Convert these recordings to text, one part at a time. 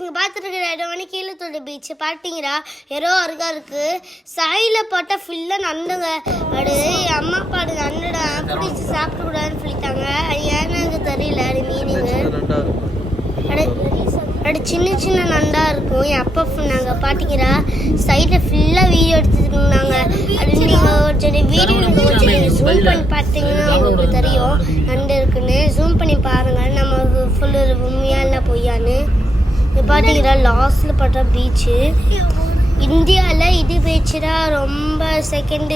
இங்கே பார்த்துருக்குற இடம் வந்து கீழத்தோட பீச் பார்த்தீங்களா ஏதோ அருகா இருக்கு சைடில் பார்த்தா ஃபுல்லாக நண்டுங்க அது அம்மா அப்பா அது நண்டுடா பிடிச்சி சாப்பிடக்கூடாதுன்னு சொல்லிட்டாங்க அது ஏன்னு எனக்கு தெரியல அது மீனிங்கு அது சின்ன சின்ன நண்டாக இருக்கும் என் அப்பா சொன்னாங்க பார்த்தீங்களா சைடில் ஃபுல்லாக வீடியோ எடுத்துருந்தாங்க அது நீங்கள் வீடியோ நீங்கள் ஜூம் பண்ணி பார்த்தீங்கன்னா உங்களுக்கு தெரியும் நண்டு இருக்குன்னு ஜூம் பண்ணி பாருங்கள் நம்ம ஃபுல்லு உண்மையாக இல்லை பொய்யான்னு இது பார்த்தீங்கன்னா லாஸ்ட்டில் பார்த்தா பீச்சு இந்தியாவில் இது பீச்சு தான் ரொம்ப செகண்ட்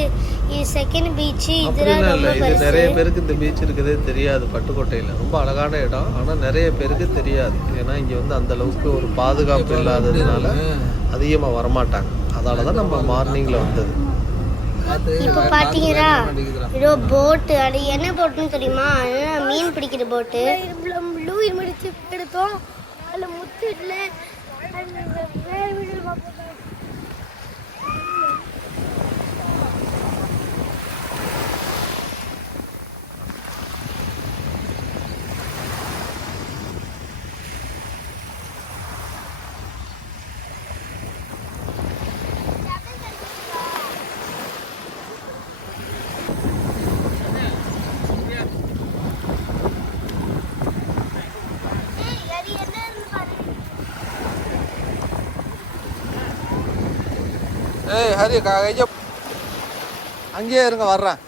பீச்சு இதுதான் ரொம்ப பெருசு. நிறைய பேருக்கு இந்த பீச் இருக்குதே தெரியாது. பட்டுக்கோட்டையில் ரொம்ப அழகான இடம், ஆனால் நிறைய பேருக்கு தெரியாது. ஏன்னா இங்கே வந்து அந்த அளவுக்கு ஒரு பாதுகாப்பு இல்லாததுனால அதிகமாக வரமாட்டாங்க. அதனால தான் நம்ம மார்னிங்கில் வந்தது. இப்போ பார்த்தீங்கன்னா ஏதோ போட்டு அது என்ன போட்டுன்னு தெரியுமா மீன் பிடிக்கிற போட்டு எடுத்தோம் அதில் முத்து இல்லை ஏய் ஹரி அங்கேயே இருங்க வர்றேன்.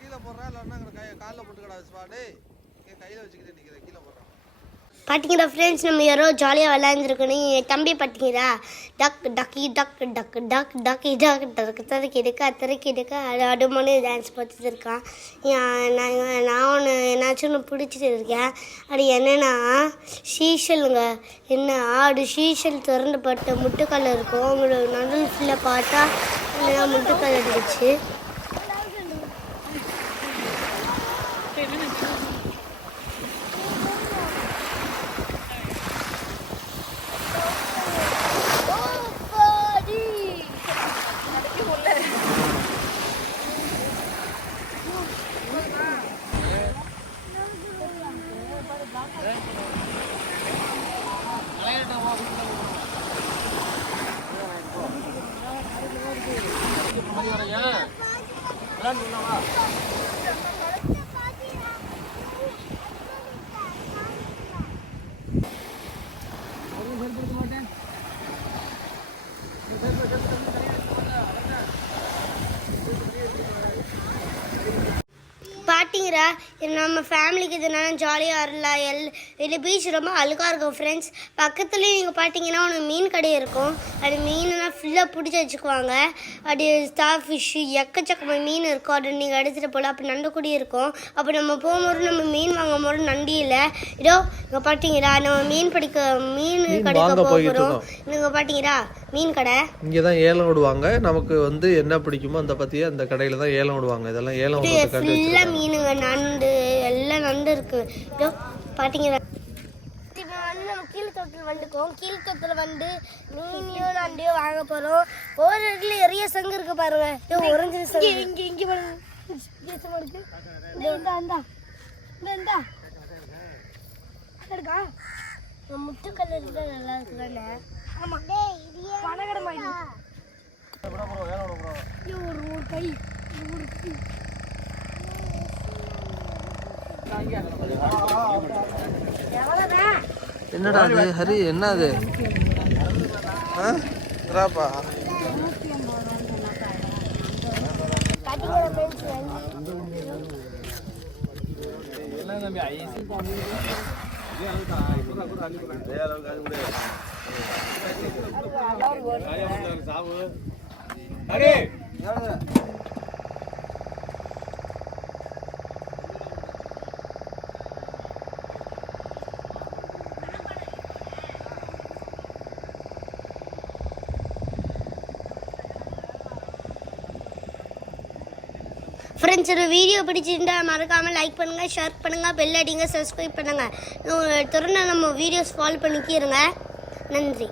கீழே போடுறா இல்லைன்னா காலில் போட்டுக்கடா ஸ்பாடே கையில் வச்சுக்கிட்டு நிற்கிறேன் கீழே போடுறேன். பார்த்தீங்களா ஃப்ரெண்ட்ஸ் நம்ம யாரோ ஜாலியாக விளையாண்டுருக்கணும் என் தம்பி பார்த்தீங்களா டக் டக்கி டக் டக் டக் டக்கி டக் டக்கு தறக்கி எடுக்க அத்தரைக்கு எடுக்க அடுமோனு டான்ஸ் பார்த்துட்டு இருக்கான். நான் ஒன்று என்னாச்சும் ஒன்று பிடிச்சிட்டு இருக்கேன். அது என்னென்னா ஷீஷலுங்க. என்ன ஆடு ஷீஷல் திறந்துப்பட்ட முட்டுக்கல் இருக்கும் அவங்களோட நடுவில் ஃபுல்லாக பார்த்தா முட்டுக்கல் இருந்துச்சு. பார்த்தீங்களா நம்ம ஃபேமிலிக்கு இதனால ஜாலியாக இருக்கலாம் இந்த பீச் ரொம்ப அழுக்காக இருக்கும் ஃப்ரெண்ட்ஸ். பக்கத்துலேயும் நீங்கள் பார்த்தீங்கன்னா ஒன்று மீன் கடை இருக்கும். அது மீனெல்லாம் ஃபுல்லாக பிடிச்சி வச்சுக்குவாங்க. அது ஸ்டார் ஃபிஷ்ஷு எக்கச்சக்கமாக மீன் இருக்கும். அது நீங்கள் எடுத்துகிட்டு போகலாம். அப்போ நண்டுக்குடி இருக்கும். அப்போ நம்ம போகும்போது நம்ம மீன் வாங்கும் போது நண்டி இல்லை. இதோ இங்கே பார்த்தீங்களா நம்ம மீன் கடைக்கு போகிறோம். நீங்கள் பார்த்தீங்களா மீன் கடை இங்கே தான் ஏலம் விடுவாங்க. நமக்கு வந்து என்ன பிடிக்குமோ அந்த பற்றியே அந்த கடையில் தான் ஏலம் விடுவாங்க. இதெல்லாம் ஏலம் ஃபுல்லாக மீனுங்க, நண்டு எல்லாம் நண்டு இருக்கு. இதோ பார்த்தீங்களா இப்போ வந்து நம்ம கீழ்த்தொட்டில் வந்துக்கோம். கீழ்த்தொட்டில் வந்து மீனையும் நண்டையும் வாங்க போகிறோம். ஒரு இடத்துல நிறைய சங்கு இருக்கு பாருங்க. ஒரஞ்சு சங்கு இங்கே பாருங்க. முட்டுக்கல் இருந்தா நல்லா இருக்குதானே? ஒரு கை என்னடா அது ஹரி? என்ன அது? ஃப்ரெண்ட்ஸ், இந்த வீடியோ பிடிச்சிருந்தா மறக்காமல் லைக் பண்ணுங்கள், ஷேர் பண்ணுங்கள், பெல் அடிங்க, சப்ஸ்கிரைப் பண்ணுங்கள். தொடர்ந்து நம்ம வீடியோஸ் ஃபாலோ பண்ணிக்கிறங்க. நன்றி.